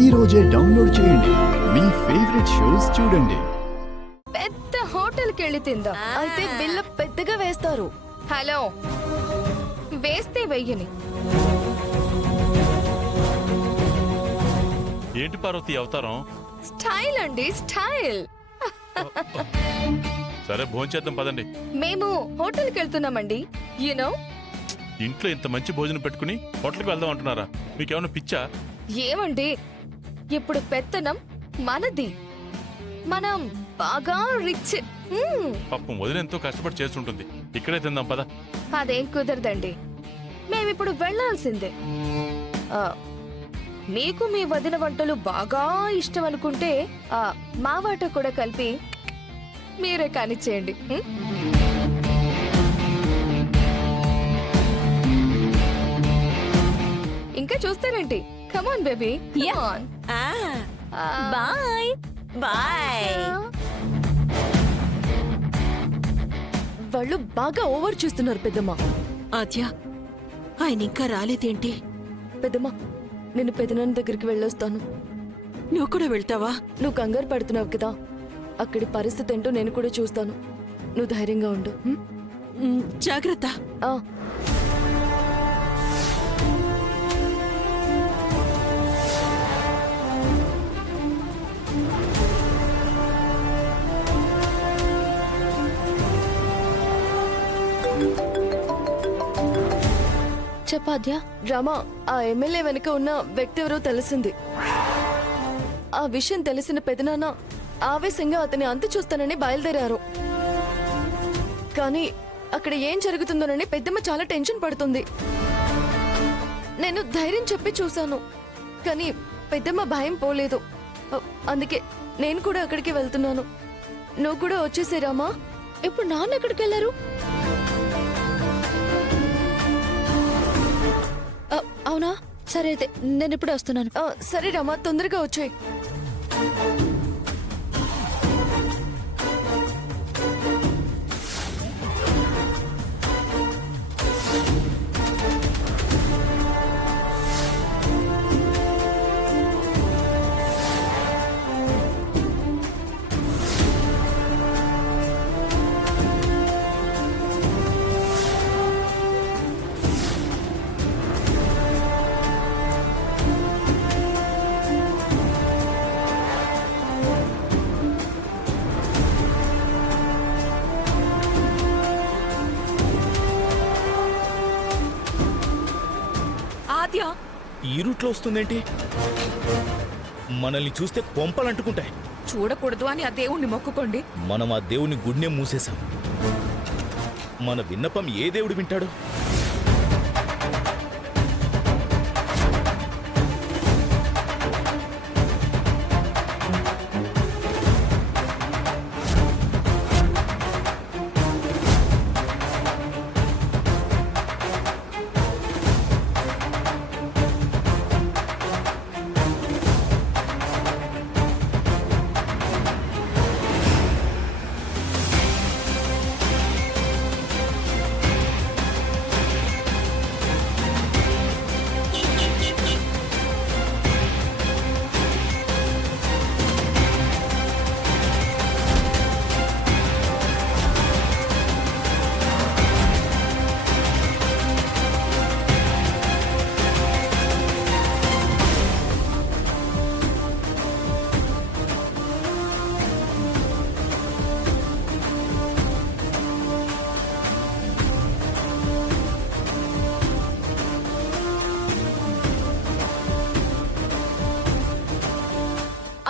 ఈ రోజే డౌన్లోడ్ చేయండి. మీ ఫేవరెట్ షోస్ చూడండి. పెద్ద హోటల్కి వెళ్ళి తిందాం. అయితే బిల్లు పెద్దగా వేస్తారు. హలో, వేస్తే వెయ్యని. ఏంటి పార్వతి అవతారం? స్టైల్ అండి, స్టైల్. సరే భోంచేద్దాం పదండి. మేము హోటల్కి వెళ్తున్నామండి. యూనో, ఇంట్లో ఇంత మంచి భోజనం పెట్టుకుని హోటల్కి వెళ్దాం అంటున్నారా? మీకేమైనా పిచ్చా? ఏమండి, ఇప్పుడు పెత్తనం మనది. మనం బాగా రిచ్. పాపం వదిన ఎంతో కష్టపడి చేస్తుంటుంది. ఇక్కడే తిందాం పద. అదేం కుదరదండి, మేమిప్పుడు వెళ్లాల్సిందే. మీకు మీ వదిన వంటలు బాగా ఇష్టం అనుకుంటే మా వాట కూడా కలిపి మీరే కానిచ్చేయండి. ఇంకా చూస్తారేంటి? Come on baby, come on. Bye bye. వాళ్ళు బాగా ఓవర్ చూస్తున్నారు పెద్దమ్మ. ఆద్య, ఆయన ఇంకా రాలేదేంటి? పెద్దమ్మ, నేను పెదనాన్న దగ్గరికి వెళ్ళొస్తాను. నువ్వు కూడా వెళ్తావా? నువ్వు కంగారు పడుతున్నావు కదా, అక్కడి పరిస్థితి ఏంటో నేను కూడా చూస్తాను. నువ్వు ధైర్యంగా ఉండు. జాగ్రత్త. చెప్పాద్యా. రామా, ఆ ఎమ్మెల్యే వెనుక ఉన్న వ్యక్తి ఎవరో తెలిసింది. ఆ విషయం తెలిసిన పెదనాన్న ఆవేశంగా అతని అంతు చూస్తానని బయలుదేరారు. కానీ అక్కడ ఏం జరుగుతుందోనని పెద్దమ్మ చాలా టెన్షన్ పడుతుంది. నేను ధైర్యం చెప్పి చూశాను, కానీ పెద్దమ్మ భయం పోలేదు. అందుకే నేను కూడా అక్కడికి వెళ్తున్నాను. నువ్వు కూడా వచ్చేసే రామా. ఇప్పుడు నాన్న ఎక్కడికి వెళ్ళారు? అవునా, సరే అయితే నేను ఇప్పుడే వస్తున్నాను. సరే రామా, తొందరగా వచ్చాయి. ఆద్య, ఈ రూట్లో వస్తుందేంటి? మనల్ని చూస్తే కొంపలంటుకుంటాయి. చూడకూడదు అని ఆ దేవుణ్ణి మొక్కుకోండి. మనం ఆ దేవుని గుడినే మూసేశాం. మన విన్నపం ఏ దేవుడు వింటాడు?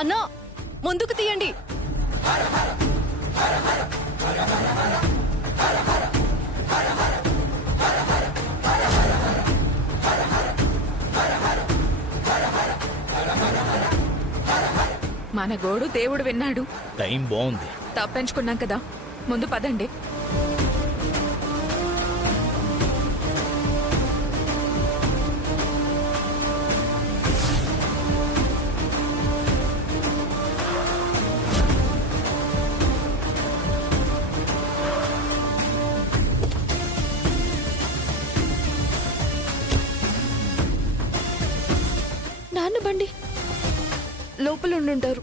అన్నా, ముందుకు తీయండి. మన గోడు దేవుడు విన్నాడు. టైం బాగుంది. తప్పించుకున్నాం కదా, ముందు పదండి. నాన్న బండి. లోపల ఉండుంటారు.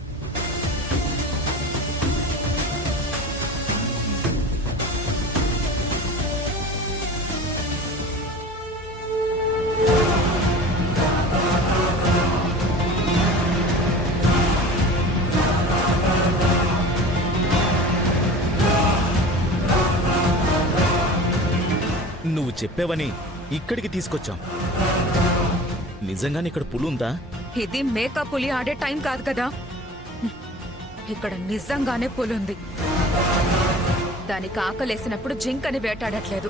నువ్వు చెప్పావని ఇక్కడికి తీసుకొచ్చాం. నిజంగానే ఇక్కడ పులుందా? ఇది మేకా పులి ఆడే టైం కాదు కదా. ఇక్కడ నిజంగానే పులుంది. దానికి ఆకలేసినప్పుడు జింకని వేటాడట్లేదు,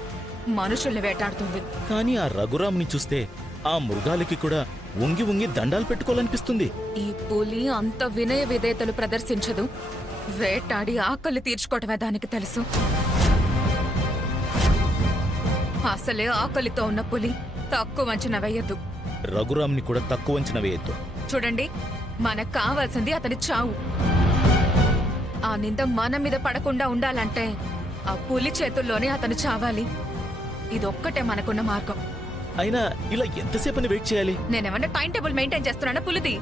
మనుషుల్ని వేటాడుతుంది. కానీ ఆ రఘురామ్ని చూస్తే ఆ మృగాలకి కూడా వంగి వంగి దండాలు పెట్టుకోవాలనిపిస్తుంది. ఈ పులి అంత వినయ విధేయతలు ప్రదర్శించదు. వేటాడి ఆకలి తీర్చుకోవటమే దానికి తెలుసు. అసలే ఆకలితో ఉన్న పులి తక్కువ అంచనా వేయద్దు. రఘురామ్ని కూడా తక్కువ అంచనా వేయొద్దు. చూడండి, మనకు కావాల్సింది అతని చావు. ఆ నింద మన మీద పడకుండా ఉండాలంటే ఆ పులి చేతుల్లోనే అతను చావాలి. ఇదొక్కటే మనకున్న మార్గం. అయినా ఇలా ఎంతసేపని వెయిట్ చేయాలి? నేనేమన్నా టైం టేబుల్ మెయింటైన్ చేస్తున్నానా పులిది?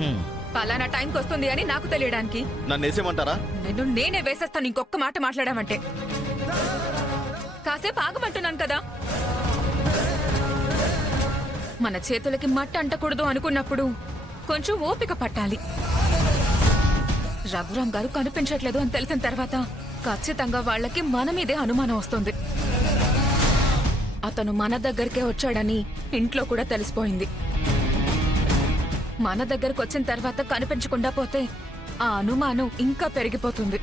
హ్మ్. పలానా టైంకి వస్తుంది అని నాకు తెలియడానికి. నన్ను వేసేమంటారా? నేనే వేసేస్తాను ఇంకొక్క మాట మాట్లాడామంటే. కాసేపు ఆగమంటున్నాను కదా. మన చేతులకి మట్టి అంటకూడదు అనుకున్నప్పుడు కొంచెం ఓపిక పట్టాలి. రఘురామ్ గారు కనిపించట్లేదు అని తెలిసిన తర్వాత ఖచ్చితంగా వాళ్ళకి మన మీదే అనుమానం వస్తుంది. అతను మన దగ్గరికే వచ్చాడని ఇంట్లో కూడా తెలిసిపోయింది. మన దగ్గరకు వచ్చిన తర్వాత కనిపించకుండా పోతే ఆ అనుమానం ఇంకా పెరిగిపోతుంది.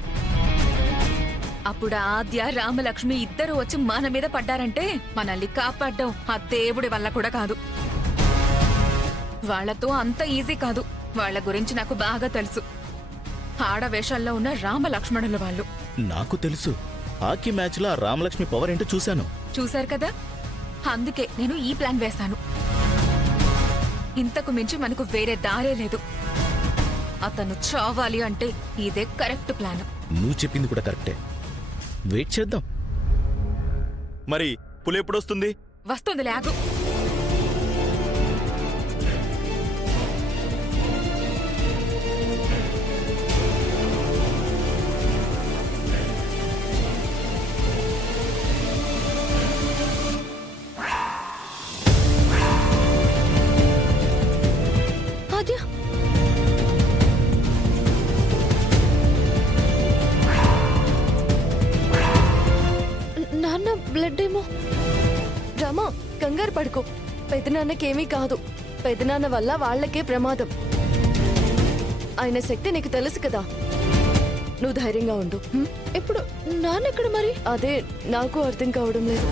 అప్పుడు ఆద్య రామలక్ష్మి ఇద్దరు వచ్చి మన మీద పడ్డారంటే మనల్ని కాపాడ్డం ఆ దేవుడి వల్ల కూడా కాదు. వాళ్లతో అంత ఈజీ కాదు. వాళ్ళ గురించి నాకు బాగా తెలుసు. ఆడవేషాల్లో ఉన్న రామలక్ష్మణుల వాళ్ళు. నాకు తెలుసు. హాకీ మ్యాచ్ లో ఆ రామలక్ష్మి పవర్ ఏంటో చూశాను. చూశారు కదా, అందుకే నేను ఈ ప్లాన్ వేశాను. ఇంతకు మించి మనకు వేరే దారే లేదు. అతను చావాలి అంటే ఇదే కరెక్ట్ ప్లాన్. నువ్వు చెప్పింది కూడా కరెక్టే. వెయిట్ చేద్దాం. మరి పులి ఎప్పుడొస్తుంది? వస్తుంది లేగు. ఆద్య, నాన్న బ్లడ్ ఏమో. రమా, కంగారు పడుకో. పెదనాన్నకేమీ కాదు. పెదనాన్న వల్ల వాళ్ళకే ప్రమాదం. ఆయన శక్తి నీకు తెలుసు కదా. నువ్వు ధైర్యంగా ఉండు. ఇప్పుడు నాన్న ఎక్కడ మరి? అదే నాకు అర్థం కావడం లేదు.